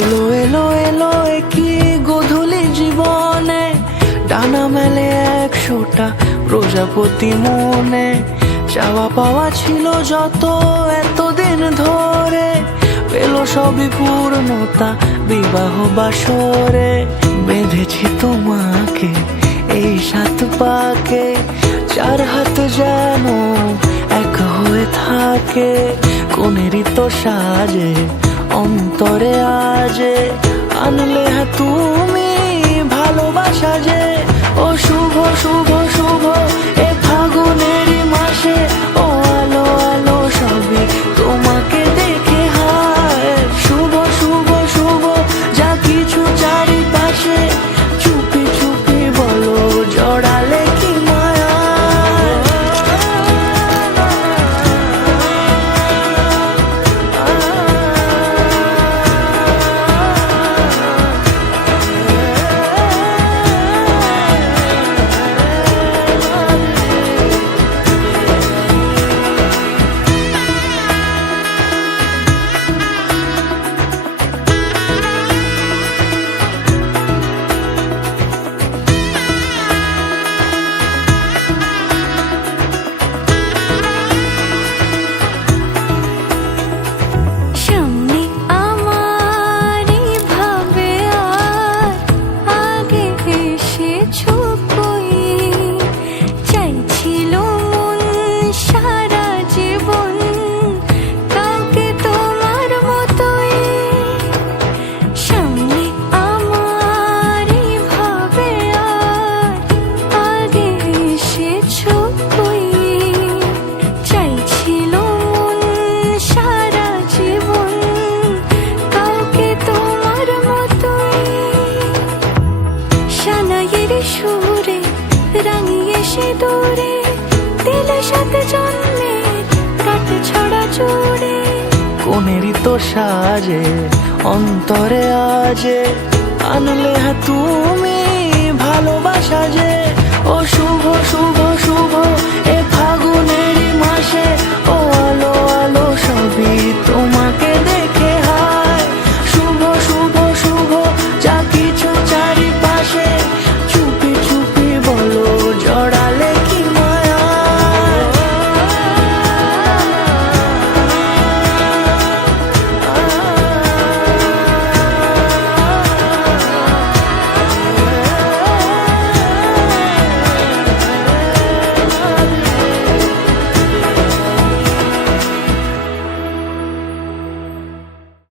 এলো এলো এলো কি গধূলি জীবনে, ডানা মেলে 100টা প্রজাপতি মনে। চাওয়া পাওয়া ছিল যত এতদিন ধরে, পেল সবই পূর্ণতা বিবাহ বাসরে। বেঁধেছি তোমাকে এই 7 পাকে, 4 হাত যেন এক হয়ে থাকে। কোনেরই তো সাজে অন্তরে আজে, আনলে তুমি ভালোবাসা যে। ও শুভ শুভ শুভ এ ফাগুনেরই মাসে, ও আলো আলো সবই তোমাকে দেখে হায়। শুভ শুভ শুভ যা কিছু চারিপাশে, চুপি চুপি বলো জড়ালে কি মায়া। সুরে রাঙিয়ে সে দূরে, দিলে 7 জন্মের কাট ছড়া জুড়ে। কোনেরই তো সাজে অন্তরে আজে, আনলে তুমি ভালোবাসা যে। ও শুভ শুভ শুভ